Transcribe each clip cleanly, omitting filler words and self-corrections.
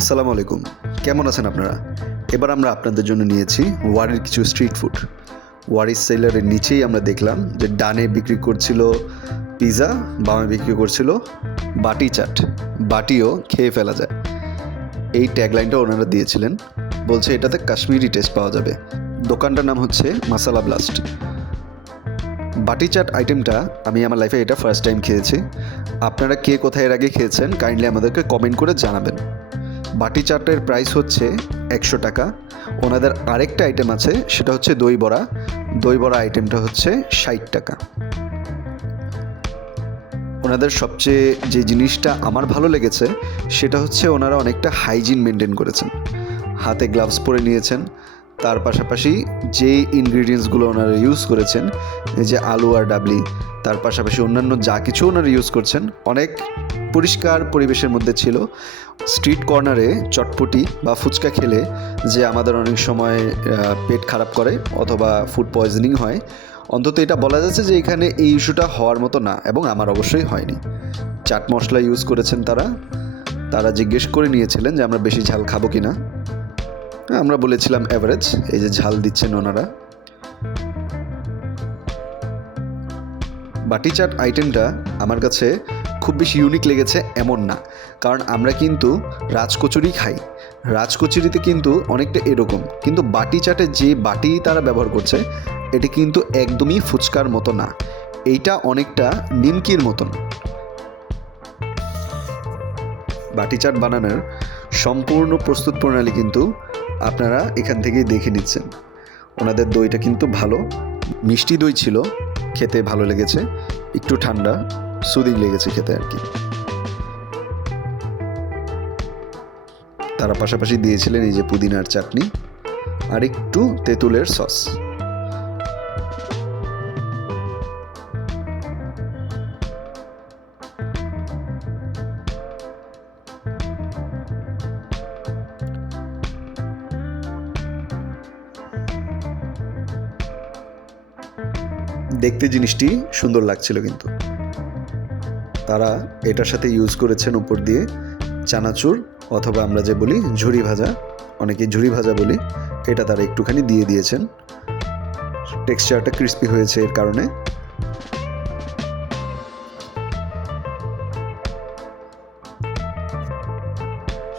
আসসালামু আলাইকুম, কেমন আছেন আপনারা? এবার আমরা আপনাদের জন্য নিয়েছি ওয়ারির কিছু স্ট্রিট ফুড। ওয়ারির সেলারের নিচেই আমরা দেখলাম যে ডানে বিক্রি করছিল পিৎজা, বামে বিক্রি করছিল বাটি চাট। বাটিও খেয়ে ফেলা যায়, এই ট্যাগলাইনটা ওনারা দিয়েছিলেন। বলছে এটাতে কাশ্মীরি টেস্ট পাওয়া যাবে। দোকানটার নাম হচ্ছে মাসালা ব্লাস্ট। বাটি চাট আইটেমটা আমি আমার লাইফে এটা ফার্স্ট টাইম খেয়েছি। আপনারা কে কোথায় এর আগে খেয়েছেন কাইন্ডলি আমাদেরকে কমেন্ট করে জানাবেন। বাটি চাটের প্রাইস হচ্ছে 100 টাকা। ওনাদের আরেকটা আইটেম আছে, সেটা হচ্ছে দই বড়া। দই বড়া আইটেমটা হচ্ছে 60 টাকা। ওনাদের সবচেয়ে যে জিনিসটা আমার ভালো লেগেছে সেটা হচ্ছে ওনারা অনেকটা হাইজিন মেনটেন করেছেন। হাতে গ্লাভস পরে নিয়েছেন, তার পাশাপাশি যে ইনগ্রিডিয়েন্টসগুলো ওনারা ইউজ করেছেন, এই যে আলু আর ডাবলি, তার পাশাপাশি অন্যান্য যা কিছু ওনারা ইউজ করছেন অনেক পরিষ্কার পরিবেশের মধ্যে ছিল। স্ট্রিট কর্নারে চটপটি বা ফুচকা খেলে যে আমাদের অনেক সময় পেট খারাপ করে অথবা ফুড পয়জনিং হয়, অন্তত এটা বলা যাচ্ছে যে এখানে এই ইস্যুটা হওয়ার মতো না, এবং আমার অবশ্যই হয়নি। চাট মশলা ইউজ করেছেন তারা জিজ্ঞেস করে নিয়েছিলেন যে আমরা বেশি ঝাল খাবো কি না। আমরা বলেছিলাম অ্যাভারেজ। এই যে ঝাল দিচ্ছেন ওনারা। বাটি চাট আইটেমটা আমার কাছে খুব বেশি ইউনিক লেগেছে এমন না, কারণ আমরা কিন্তু রাজকচুরি খাই। রাজকচুরিতে কিন্তু অনেকটা এরকম, কিন্তু বাটি চাটে যে বাটি তারা ব্যবহার করছে এটি কিন্তু একদমই ফুচকার মতো না, এইটা অনেকটা নিমকির মতন। বাটি চাট বানানোর সম্পূর্ণ প্রস্তুত প্রণালী কিন্তু আপনারা এখান থেকেই দেখে নিচ্ছেন। ওনাদের দইটা কিন্তু ভালো, মিষ্টি দই ছিল, খেতে ভালো লেগেছে, একটু ঠান্ডা, সুদিং লেগেছে খেতে আর কি। তারা পাশাপাশি দিয়েছিলেন এই যে পুদিনার চাটনি আর একটু তেঁতুলের সস। দেখতে জিনিসটি সুন্দর লাগছিল, কিন্তু তারা এটার সাথে ইউজ করেছেন উপর দিয়ে চানাচুর, অথবা আমরা যে বলি ঝুরি ভাজা, অনেকে ঝুরি ভাজা বলি, এটা তারা একটুখানি দিয়ে দিয়েছেন। টেক্সচারটা ক্রিস্পি হয়েছে এর কারণে।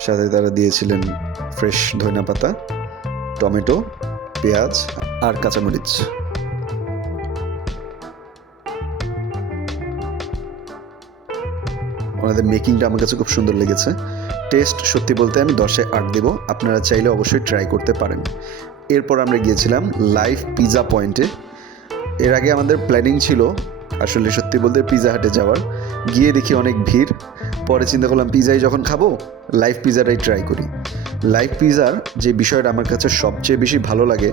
সাথে তারা দিয়েছিলেন ফ্রেশ ধনেপাতা, টমেটো, পেঁয়াজ আর কাঁচামরিচ। ওনাদের মেকিংটা আমার কাছে খুব সুন্দর লেগেছে। টেস্ট সত্যি বলতে আমি 10-এ 8 দেব। আপনারা চাইলে অবশ্যই ট্রাই করতে পারেন। এরপর আমরা গিয়েছিলাম লাইভ পিৎজা পয়েন্টে। এর আগে আমাদের প্ল্যানিং ছিল আসলে সত্যি বলতে পিৎজা হাটে যাওয়ার, গিয়ে দেখি অনেক ভিড়। পরে চিন্তা করলাম পিৎজাই যখন খাবো লাইভ পিৎজাটাই ট্রাই করি। লাইভ পিৎজার যে বিষয়টা আমার কাছে সবচেয়ে বেশি ভালো লাগে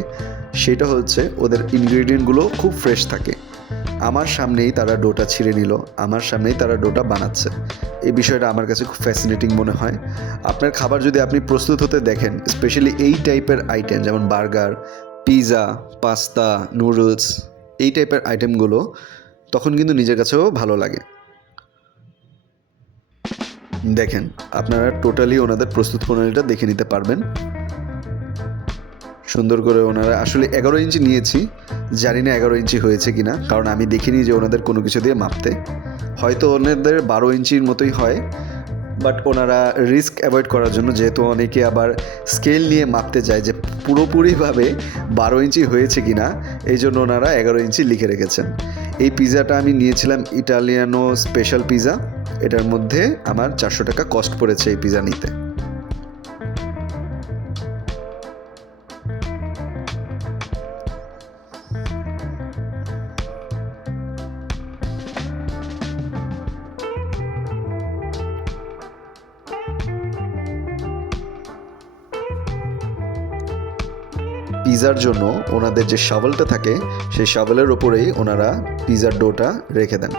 সেটা হচ্ছে ওদের ইনগ্রিডিয়েন্টগুলো খুব ফ্রেশ থাকে। আমার সামনেই তারা ডোটা ছিঁড়ে নিল, আমার সামনেই তারা ডোটা বানাচ্ছে। এই বিষয়টা আমার কাছে খুব ফ্যাসিনেটিং মনে হয়। আপনার খাবার যদি আপনি প্রস্তুত হতে দেখেন, স্পেশালি এই টাইপের আইটেম যেমন বার্গার, পিৎজা, পাস্তা, নুডলস, এই টাইপের আইটেমগুলো, তখন কিন্তু নিজের কাছেও ভালো লাগে। দেখেন, আপনারা টোটালি ওনাদের প্রস্তুত প্রণালীটা দেখে নিতে পারবেন। সুন্দর করে ওনারা আসলে 11 ইঞ্চি নিয়েছি, জানি না 11 ইঞ্চি হয়েছে কিনা, কারণ আমি দেখিনি যে ওনাদের কোনো কিছু দিয়ে মাপতে। হয়তো ওনাদের 12 ইঞ্চির মতোই হয়, বাট ওনারা রিস্ক অ্যাভয়েড করার জন্য, যেহেতু অনেকে আবার স্কেল নিয়ে মাপতে যায় যে পুরোপুরিভাবে 12 ইঞ্চি হয়েছে কিনা, এই জন্য ওনারা 11 ইঞ্চি লিখে রেখেছেন। এই পিৎজাটা আমি নিয়েছিলাম ইটালিয়ানো স্পেশাল পিৎজা। এটার মধ্যে আমার 400 টাকা কস্ট পড়েছে এই পিৎজা নিতে। পিৎজার জন্য ওনাদের যে শাভেলটা থাকে সেই শাভেলের ওপরেই ওনারা পিৎজার ডোটা রেখে দেন।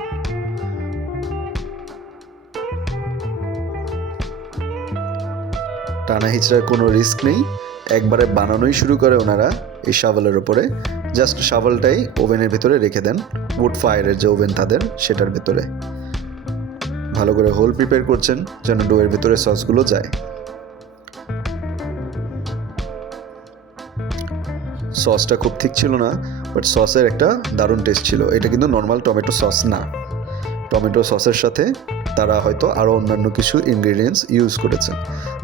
টানা হিচড়ার কোনো রিস্ক নেই, একবারে বানানোই শুরু করে ওনারা এই শাভেলের ওপরে। জাস্ট শাভেলটাই ওভেনের ভিতরে রেখে দেন, উড ফায়ারের যে ওভেন তাদের সেটার ভেতরে। ভালো করে হোল প্রিপেয়ার করছেন যেন ডোয়ের ভিতরে সসগুলো যায়। সসটা খুব ঠিক ছিল না, বাট সসের একটা দারুণ টেস্ট ছিল। এটা কিন্তু নর্মাল টমেটো সস না, টমেটো সসের সাথে তারা হয়তো আরও অন্যান্য কিছু ইনগ্রেডিয়েন্টস ইউজ করেছে,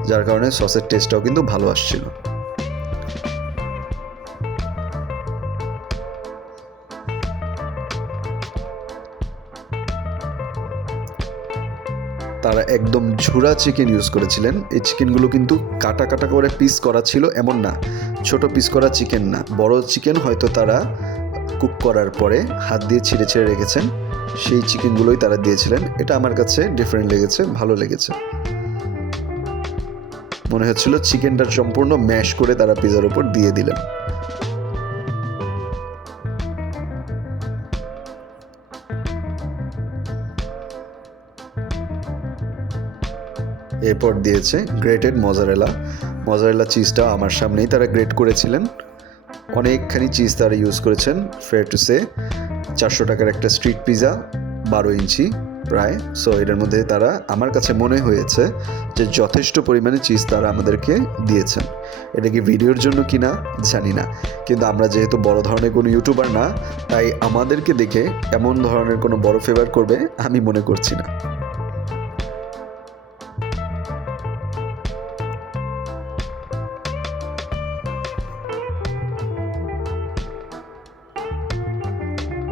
যার কারণে সসের টেস্টটাও কিন্তু ভালো আসছিল। তারা একদম ঝুরা চিকেন ইউজ করেছিলেন। এই চিকেনগুলো কিন্তু কাটা কাটা করে পিস করা ছিল এমন না, ছোট পিস করা চিকেন না, বড় চিকেন হয়তো তারা কুক করার পরে হাত দিয়ে ছিঁড়ে ছিঁড়ে রেখেছেন, সেই চিকেনগুলোই তারা দিয়েছিলেন। এটা আমার কাছে ডিফারেন্ট লেগেছে, ভালো লেগেছে। মনে হচ্ছিল চিকেনটা সম্পূর্ণ ম্যাশ করে তারা পিজার উপর দিয়ে দিলেন। এরপর দিয়েছে গ্রেটেড মজারেলা চিজটা আমার সামনেই তারা গ্রেট করেছিলেন। অনেকখানি চিজ তারা ইউজ করেছেন। ফেয়ার টু সে 400 টাকার একটা স্ট্রিট পিজা, 12 ইঞ্চি প্রায়। সো এটার মধ্যে তারা, আমার কাছে মনে হয়েছে যে যথেষ্ট পরিমাণে চিজ তারা আমাদেরকে দিয়েছেন। এটা কি ভিডিওর জন্য কিনা জানি না, কিন্তু আমরা যেহেতু বড় ধরনের কোনো ইউটিউবার না, তাই আমাদেরকে দেখে এমন ধরনের কোনো বড় ফেভার করবে আমি মনে করছি না।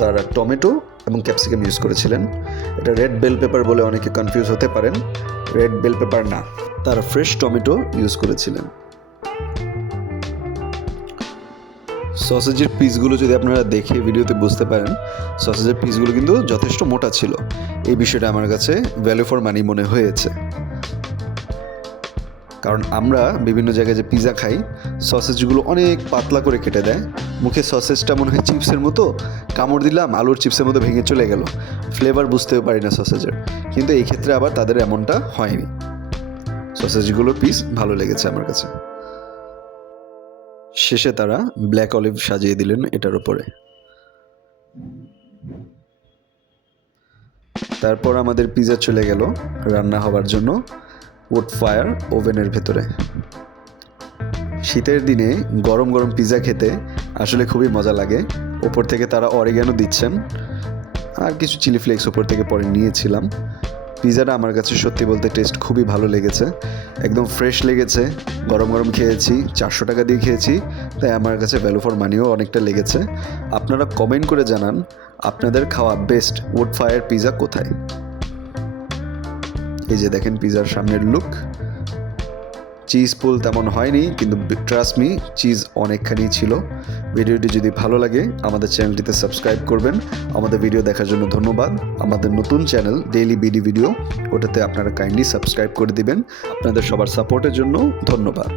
তারা টমেটো এবং ক্যাপসিকাম ইউজ করেছিলেন। এটা রেড বেল পেপার বলে অনেকে কনফিউজ হতে পারেন, রেড বেল পেপার না, তারা ফ্রেশ টমেটো ইউজ করেছিলেন। সসেজের পিসগুলো যদি আপনারা দেখে ভিডিওতে বুঝতে পারেন, সসেজের পিসগুলো কিন্তু যথেষ্ট মোটা ছিল। এই বিষয়টা আমার কাছে ভ্যালু ফর মানি মনে হয়েছে, কারণ আমরা বিভিন্ন জায়গায় যে পিজা খাই, সসেজগুলো অনেক পাতলা করে কেটে দেয়। মুখে সসেজটা মনে হয় চিপসের মতো, কামড় দিলাম আলুর চিপসের মতো ভেঙে চলে গেল, ফ্লেভার বুঝতেও পারি না সসেজের। কিন্তু এই ক্ষেত্রে আবার তাদের এমনটা হয়নি, সসেজগুলোর পিস ভালো লেগেছে আমার কাছে। শেষে তারা ব্ল্যাক অলিভ সাজিয়ে দিলেন এটার উপরে। তারপর আমাদের পিজা চলে গেল রান্না হওয়ার জন্য উড ফায়ার ওভেনের ভেতরে। শীতের দিনে গরম গরম পিজা খেতে আসলে খুবই মজা লাগে। ওপর থেকে তারা অরিগ্যানো দিচ্ছেন, আর কিছু চিলি ফ্লেক্স ওপর থেকে পরে নিয়েছিলাম। পিজাটা আমার কাছে সত্যি বলতে টেস্ট খুবই ভালো লেগেছে, একদম ফ্রেশ লেগেছে। গরম গরম খেয়েছি, 400 টাকা দিয়ে খেয়েছি, তাই আমার কাছে ভ্যালু ফর মানিও অনেকটা লেগেছে। আপনারা কমেন্ট করে জানান আপনাদের খাওয়া বেস্ট উড ফায়ার পিজা কোথায়। এই যে দেখেন পিজার সামনের লুক। চিজ পুল তেমন হয়নি, কিন্তু ট্রাস্ট মি চিজ অনেকখানি ছিল। ভিডিওটি যদি ভালো লাগে আমাদের চ্যানেলটিতে সাবস্ক্রাইব করবেন। আমাদের ভিডিও দেখার জন্য ধন্যবাদ। আমাদের নতুন চ্যানেল ডেইলি বিডি ভিডিও, ওটাতে আপনারা কাইন্ডলি সাবস্ক্রাইব করে দিবেন। আপনাদের সবার সাপোর্টের জন্য ধন্যবাদ।